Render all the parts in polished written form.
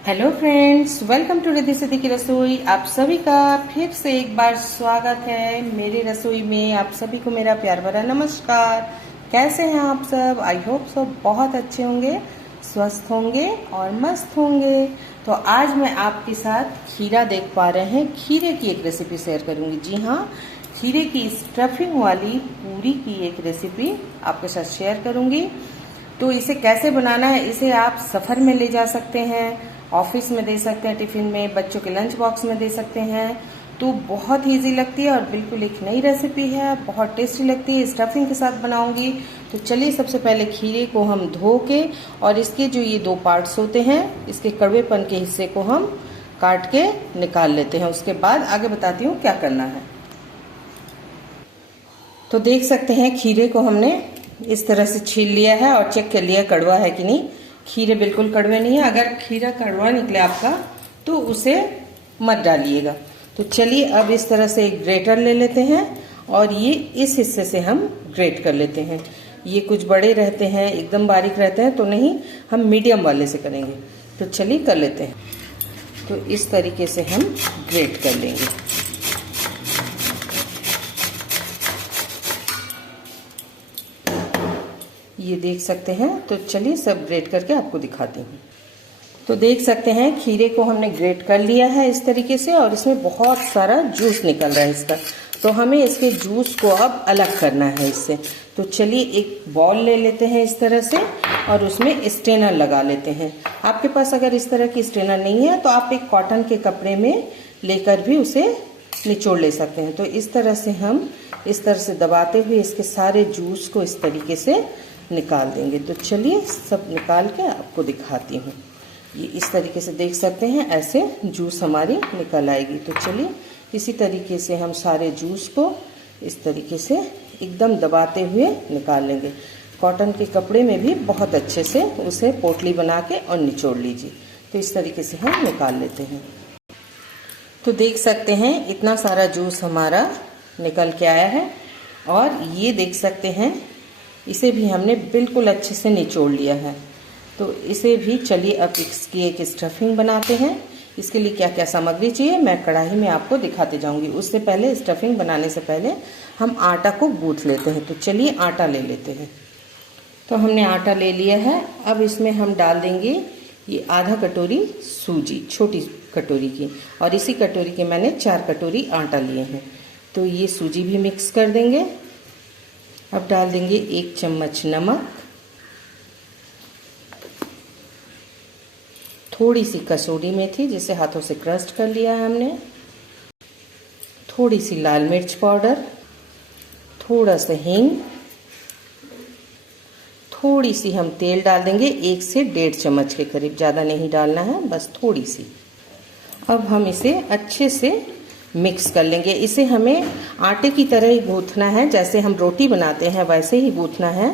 Hello friends, welcome to Riddhi Siddhi की रसोई। आप सभी का फिर से एक बार स्वागत है मेरी रसोई में। आप सभी को मेरा प्यार भरा नमस्कार। कैसे हैं आप सब? आई होप सब बहुत अच्छे होंगे, स्वस्थ होंगे और मस्त होंगे। तो आज मैं आपके साथ खीरा देख पा रहे हैं, खीरे की एक रेसिपी शेयर करूंगी। जी हाँ, खीरे की स्टफिंग वाली पूरी की एक रेसिपी आपके साथ शेयर करूंगी। तो इसे कैसे बनाना है, इसे आप सफ़र में ले जा सकते हैं, ऑफिस में दे सकते हैं, टिफिन में, बच्चों के लंच बॉक्स में दे सकते हैं। तो बहुत ही ईजी लगती है और बिल्कुल एक नई रेसिपी है, बहुत टेस्टी लगती है। स्टफिंग के साथ बनाऊंगी। तो चलिए सबसे पहले खीरे को हम धो के और इसके जो ये दो पार्ट्स होते हैं, इसके कड़वेपन के हिस्से को हम काट के निकाल लेते हैं। उसके बाद आगे बताती हूँ क्या करना है। तो देख सकते हैं खीरे को हमने इस तरह से छील लिया है और चेक कर लिया कड़वा है कि नहीं। खीरे बिल्कुल कड़वे नहीं है। अगर खीरा कड़वा निकले आपका तो उसे मत डालिएगा। तो चलिए अब इस तरह से एक ग्रेटर ले लेते हैं और ये इस हिस्से से हम ग्रेट कर लेते हैं। ये कुछ बड़े रहते हैं, एकदम बारीक रहते हैं, तो नहीं, हम मीडियम वाले से करेंगे। तो चलिए कर लेते हैं। तो इस तरीके से हम ग्रेट कर लेंगे। ये देख सकते हैं। तो चलिए सब ग्रेट करके आपको दिखाती हूँ। तो देख सकते हैं खीरे को हमने ग्रेट कर लिया है इस तरीके से और इसमें बहुत सारा जूस निकल रहा है इसका। तो हमें इसके जूस को अब अलग करना है इससे। तो चलिए एक बॉल ले लेते हैं इस तरह से और उसमें स्ट्रेनर लगा लेते हैं। आपके पास अगर इस तरह की स्ट्रेनर नहीं है तो आप एक कॉटन के कपड़े में लेकर भी उसे निचोड़ ले सकते हैं। तो इस तरह से हम इस तरह से दबाते हुए इसके सारे जूस को इस तरीके से निकाल देंगे। तो चलिए सब निकाल के आपको दिखाती हूँ। ये इस तरीके से देख सकते हैं, ऐसे जूस हमारी निकल आएगी। तो चलिए इसी तरीके से हम सारे जूस को इस तरीके से एकदम दबाते हुए निकाल लेंगे। कॉटन के कपड़े में भी बहुत अच्छे से उसे पोटली बना के और निचोड़ लीजिए। तो इस तरीके से हम निकाल लेते हैं। तो देख सकते हैं इतना सारा जूस हमारा निकल के आया है और ये देख सकते हैं इसे भी हमने बिल्कुल अच्छे से निचोड़ लिया है। तो इसे भी चलिए अब इसकी एक स्टफिंग बनाते हैं। इसके लिए क्या क्या सामग्री चाहिए मैं कढ़ाई में आपको दिखाते जाऊंगी। उससे पहले स्टफिंग बनाने से पहले हम आटा को गूंथ लेते हैं। तो चलिए आटा ले लेते हैं। तो हमने आटा ले लिया है। अब इसमें हम डाल देंगे ये आधा कटोरी सूजी, छोटी कटोरी की, और इसी कटोरी के मैंने 4 कटोरी आटा लिए हैं। तो ये सूजी भी मिक्स कर देंगे। अब डाल देंगे 1 चम्मच नमक, थोड़ी सी कसूरी मेथी जिसे हाथों से क्रस्ट कर लिया है हमने, थोड़ी सी लाल मिर्च पाउडर, थोड़ा सा हींग, थोड़ी सी हम तेल डाल देंगे 1 से 1.5 चम्मच के करीब, ज़्यादा नहीं डालना है, बस थोड़ी सी। अब हम इसे अच्छे से मिक्स कर लेंगे। इसे हमें आटे की तरह ही गूंथना है, जैसे हम रोटी बनाते हैं वैसे ही गूंथना है।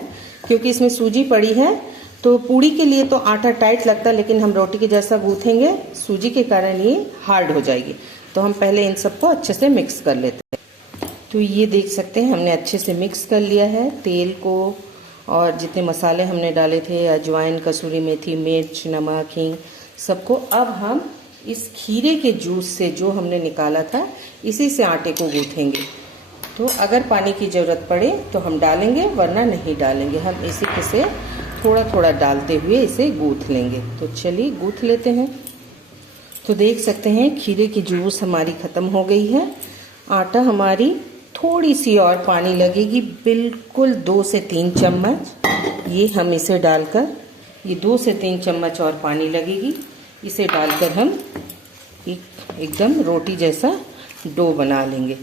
क्योंकि इसमें सूजी पड़ी है तो पूड़ी के लिए तो आटा टाइट लगता है, लेकिन हम रोटी के जैसा गूंथेंगे, सूजी के कारण ये हार्ड हो जाएगी। तो हम पहले इन सबको अच्छे से मिक्स कर लेते हैं। तो ये देख सकते हैं हमने अच्छे से मिक्स कर लिया है तेल को, और जितने मसाले हमने डाले थे, अजवाइन, कसूरी मेथी, मिर्च, नमक, हींग, सबको अब हम इस खीरे के जूस से जो हमने निकाला था इसी से आटे को गूंथेंगे। तो अगर पानी की ज़रूरत पड़े तो हम डालेंगे, वरना नहीं डालेंगे। हम इसी से थोड़ा थोड़ा डालते हुए इसे गूंथ लेंगे। तो चलिए गूंथ लेते हैं। तो देख सकते हैं खीरे की जूस हमारी ख़त्म हो गई है। आटा हमारी थोड़ी सी और पानी लगेगी, बिल्कुल 2 से 3 चम्मच। ये हम इसे डालकर, ये 2 से 3 चम्मच और पानी लगेगी, इसे डालकर हम एकदम रोटी जैसा डो बना लेंगे।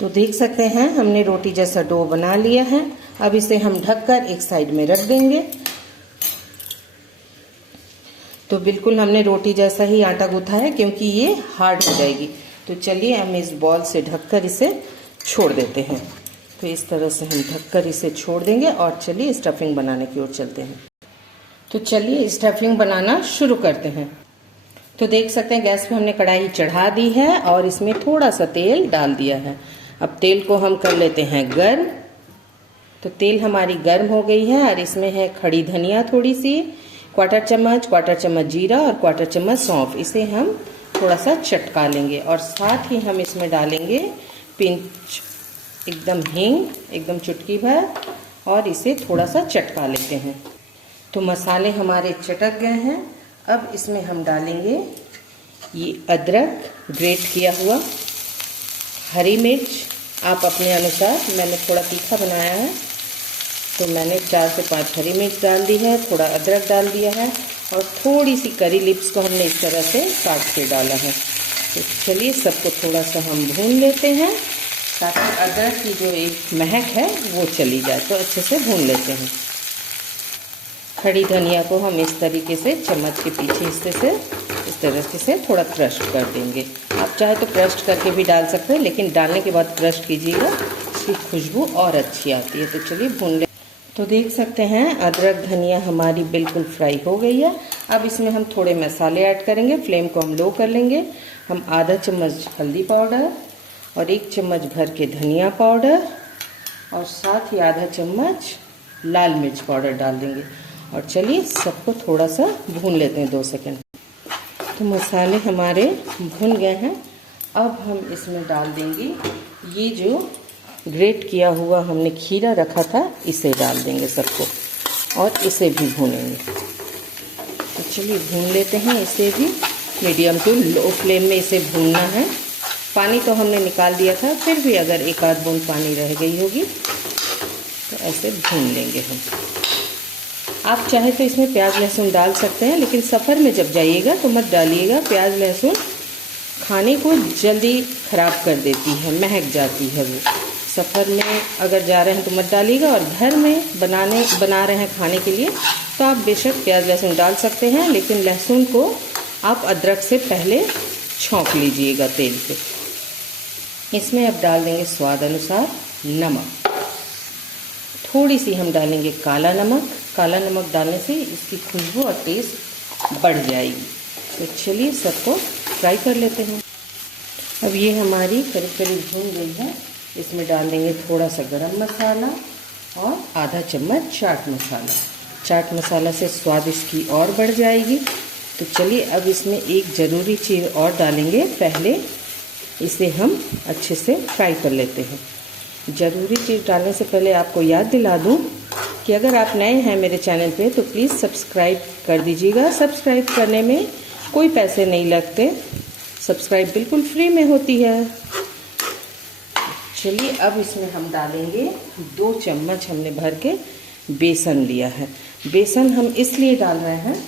तो देख सकते हैं हमने रोटी जैसा डो बना लिया है। अब इसे हम ढककर एक साइड में रख देंगे। तो बिल्कुल हमने रोटी जैसा ही आटा गूंथा है, क्योंकि ये हार्ड हो जाएगी। तो चलिए हम इस बॉल से ढककर इसे छोड़ देते हैं। तो इस तरह से हम ढककर इसे छोड़ देंगे और चलिए स्टफिंग बनाने की ओर चलते हैं। तो चलिए स्टफिंग बनाना शुरू करते हैं। तो देख सकते हैं गैस पे हमने कढ़ाई चढ़ा दी है और इसमें थोड़ा सा तेल डाल दिया है। अब तेल को हम कर लेते हैं गर्म। तो तेल हमारी गर्म हो गई है और इसमें है खड़ी धनिया थोड़ी सी, क्वार्टर चम्मच जीरा और क्वार्टर चम्मच सौंफ, इसे हम थोड़ा सा चटका लेंगे। और साथ ही हम इसमें डालेंगे पिंच एकदम हींग, एकदम चुटकी भर, और इसे थोड़ा सा चटका लेते हैं। तो मसाले हमारे चटक गए हैं। अब इसमें हम डालेंगे ये अदरक ग्रेट किया हुआ, हरी मिर्च आप अपने अनुसार, मैंने थोड़ा तीखा बनाया है तो मैंने 4 से 5 हरी मिर्च डाल दी है, थोड़ा अदरक डाल दिया है और थोड़ी सी करी लिप्स को हमने इस तरह से काट के डाला है। तो चलिए सबको थोड़ा सा हम भून लेते हैं ताकि अदरक की जो एक महक है वो चली जाए। तो अच्छे से भून लेते हैं। खड़ी धनिया को हम इस तरीके से चम्मच के पीछे हिस्से से इस तरह से थोड़ा क्रश कर देंगे। आप चाहे तो क्रश करके भी डाल सकते हैं, लेकिन डालने के बाद क्रश कीजिएगा, इसकी खुशबू और अच्छी आती है। तो चलिए भून ले। तो देख सकते हैं अदरक धनिया हमारी बिल्कुल फ्राई हो गई है। अब इसमें हम थोड़े मसाले ऐड करेंगे। फ्लेम को हम लो कर लेंगे। हम आधा चम्मच हल्दी पाउडर और 1 चम्मच भर के धनिया पाउडर और साथ ही आधा चम्मच लाल मिर्च पाउडर डाल देंगे। और चलिए सबको थोड़ा सा भून लेते हैं 2 सेकंड। तो मसाले हमारे भुन गए हैं। अब हम इसमें डाल देंगे ये जो ग्रेट किया हुआ हमने खीरा रखा था, इसे डाल देंगे सबको और इसे भी भूनेंगे। तो चलिए भून लेते हैं इसे भी। मीडियम टू लो फ्लेम में इसे भूनना है। पानी तो हमने निकाल दिया था, फिर भी अगर एक आध बूंद पानी रह गई होगी तो ऐसे भून लेंगे हम। आप चाहे तो इसमें प्याज लहसुन डाल सकते हैं, लेकिन सफ़र में जब जाइएगा तो मत डालिएगा। प्याज लहसुन खाने को जल्दी ख़राब कर देती है, महक जाती है वो। सफ़र में अगर जा रहे हैं तो मत डालिएगा। और घर में बना रहे हैं खाने के लिए तो आप बेशक प्याज लहसुन डाल सकते हैं, लेकिन लहसुन को आप अदरक से पहले छौंक लीजिएगा तेल पे। इसमें अब डाल देंगे स्वाद अनुसार नमक। थोड़ी सी हम डालेंगे काला नमक। काला नमक डालने से इसकी खुशबू और टेस्ट बढ़ जाएगी। तो चलिए सबको फ्राई कर लेते हैं। अब ये हमारी करीब करीब भून गई है। इसमें डाल देंगे थोड़ा सा गरम मसाला और आधा चम्मच चाट मसाला। चाट मसाला से स्वाद इसकी और बढ़ जाएगी। तो चलिए अब इसमें एक ज़रूरी चीज़ और डालेंगे। पहले इसे हम अच्छे से फ्राई कर लेते हैं। ज़रूरी चीज़ डालने से पहले आपको याद दिला दूं कि अगर आप नए हैं मेरे चैनल पे तो प्लीज़ सब्सक्राइब कर दीजिएगा। सब्सक्राइब करने में कोई पैसे नहीं लगते, सब्सक्राइब बिल्कुल फ्री में होती है। चलिए अब इसमें हम डालेंगे 2 चम्मच हमने भर के बेसन लिया है। बेसन हम इसलिए डाल रहे हैं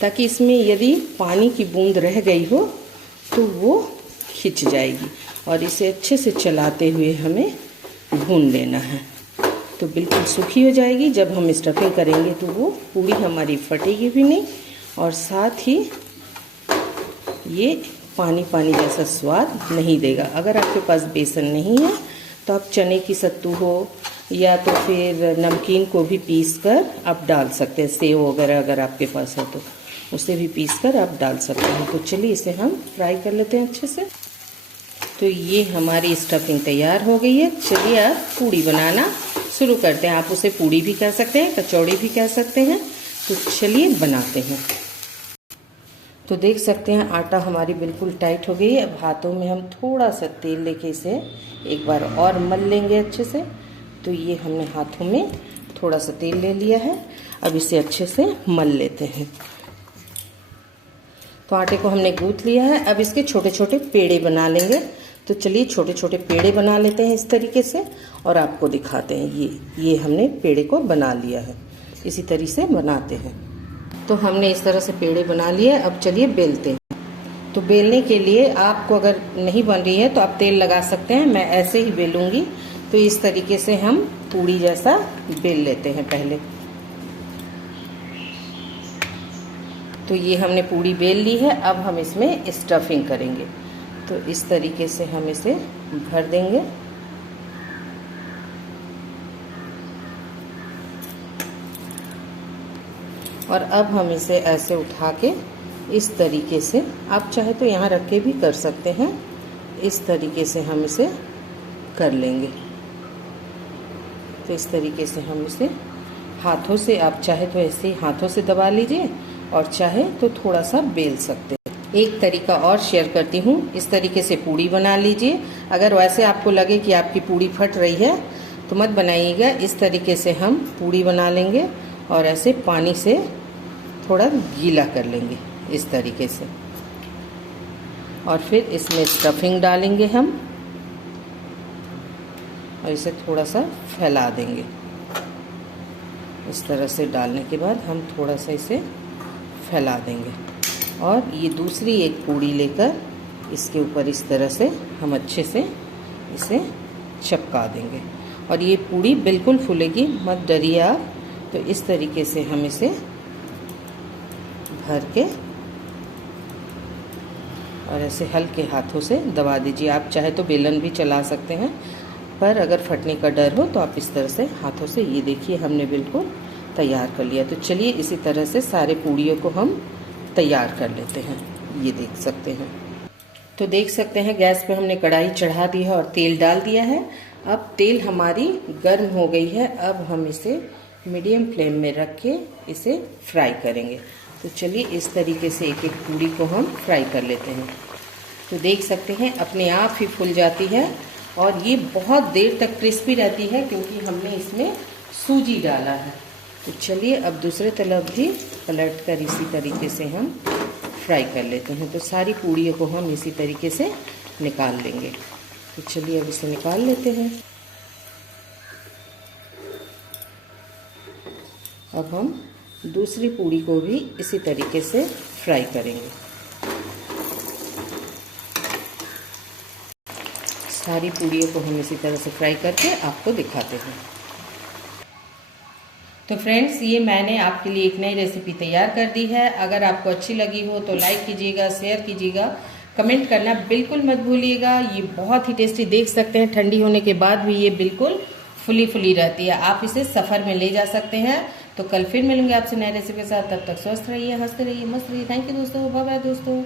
ताकि इसमें यदि पानी की बूंद रह गई हो तो वो खिंच जाएगी। और इसे अच्छे से चलाते हुए हमें भून लेना है। तो बिल्कुल सूखी हो जाएगी। जब हम स्टफिंग करेंगे तो वो पूरी हमारी फटेगी भी नहीं और साथ ही ये पानी पानी जैसा स्वाद नहीं देगा। अगर आपके पास बेसन नहीं है तो आप चने की सत्तू हो या तो फिर नमकीन को भी पीस कर आप डाल सकते हैं। सेव वगैरह अगर आपके पास है तो उसे भी पीस कर आप डाल सकते हैं। तो चलिए इसे हम फ्राई कर लेते हैं अच्छे से। तो ये हमारी स्टफिंग तैयार हो गई है। चलिए अब पूड़ी बनाना शुरू करते हैं। आप उसे पूड़ी भी कह सकते हैं, कचौड़ी भी कह सकते हैं। तो चलिए बनाते हैं। तो देख सकते हैं आटा हमारी बिल्कुल टाइट हो गई है। अब हाथों में हम थोड़ा सा तेल लेके इसे एक बार और मल लेंगे अच्छे से। तो ये हमने हाथों में थोड़ा सा तेल ले लिया है। अब इसे अच्छे से मल लेते हैं। तो आटे को हमने गूंथ लिया है। अब इसके छोटे छोटे पेड़े बना लेंगे। तो चलिए छोटे छोटे पेड़े बना लेते हैं इस तरीके से और आपको दिखाते हैं। ये हमने पेड़े को बना लिया है। इसी तरीके से बनाते हैं। तो हमने इस तरह से पेड़े बना लिए। अब चलिए बेलते हैं। तो बेलने के लिए आपको अगर नहीं बन रही है तो आप तेल लगा सकते हैं। मैं ऐसे ही बेलूंगी। तो इस तरीके से हम पूड़ी जैसा बेल लेते हैं पहले। तो ये हमने पूड़ी बेल ली है। अब हम इसमें स्टफिंग करेंगे। तो इस तरीके से हम इसे भर देंगे। और अब हम इसे ऐसे उठा के इस तरीके से, आप चाहे तो यहाँ रख के भी कर सकते हैं। इस तरीके से हम इसे कर लेंगे। तो इस तरीके से हम इसे हाथों से, आप चाहे तो ऐसे ही हाथों से दबा लीजिए और चाहे तो थोड़ा सा बेल सकते हैं। एक तरीका और शेयर करती हूँ, इस तरीके से पूड़ी बना लीजिए। अगर वैसे आपको लगे कि आपकी पूड़ी फट रही है तो मत बनाइएगा, इस तरीके से हम पूड़ी बना लेंगे और ऐसे पानी से थोड़ा गीला कर लेंगे इस तरीके से, और फिर इसमें स्टफिंग डालेंगे हम और इसे थोड़ा सा फैला देंगे। इस तरह से डालने के बाद हम थोड़ा सा इसे फैला देंगे और ये दूसरी एक पूड़ी लेकर इसके ऊपर इस तरह से हम अच्छे से इसे चिपका देंगे और ये पूड़ी बिल्कुल फूलेगी, मत डरिए आप। तो इस तरीके से हम इसे भर के और ऐसे हल्के हाथों से दबा दीजिए। आप चाहे तो बेलन भी चला सकते हैं, पर अगर फटने का डर हो तो आप इस तरह से हाथों से, ये देखिए हमने बिल्कुल तैयार कर लिया। तो चलिए इसी तरह से सारे पूड़ियों को हम तैयार कर लेते हैं। ये देख सकते हैं, तो देख सकते हैं गैस पे हमने कढ़ाई चढ़ा दी है और तेल डाल दिया है। अब तेल हमारी गर्म हो गई है, अब हम इसे मीडियम फ्लेम में रख के इसे फ्राई करेंगे। तो चलिए इस तरीके से एक एक पूड़ी को हम फ्राई कर लेते हैं। तो देख सकते हैं अपने आप ही फूल जाती है और ये बहुत देर तक क्रिस्पी रहती है क्योंकि हमने इसमें सूजी डाला है। तो चलिए अब दूसरे तरफ भी पलट कर इसी तरीके से हम फ्राई कर लेते हैं। तो सारी पूड़ियों को हम इसी तरीके से निकाल लेंगे। तो चलिए अब इसे निकाल लेते हैं। अब हम दूसरी पूड़ी को भी इसी तरीके से फ्राई करेंगे। सारी पूड़ियों को हम इसी तरह से फ्राई करके आपको दिखाते हैं। तो फ्रेंड्स, ये मैंने आपके लिए एक नई रेसिपी तैयार कर दी है। अगर आपको अच्छी लगी हो तो लाइक कीजिएगा, शेयर कीजिएगा, कमेंट करना बिल्कुल मत भूलिएगा। ये बहुत ही टेस्टी, देख सकते हैं ठंडी होने के बाद भी ये बिल्कुल फुली फुली रहती है। आप इसे सफ़र में ले जा सकते हैं। तो कल फिर मिलूंगे आपसे नए रेसिपी के साथ। तब तक स्वस्थ रहिए, हंसते रहिए, मस्त रहिए। थैंक यू दोस्तों, बाय बाय दोस्तों।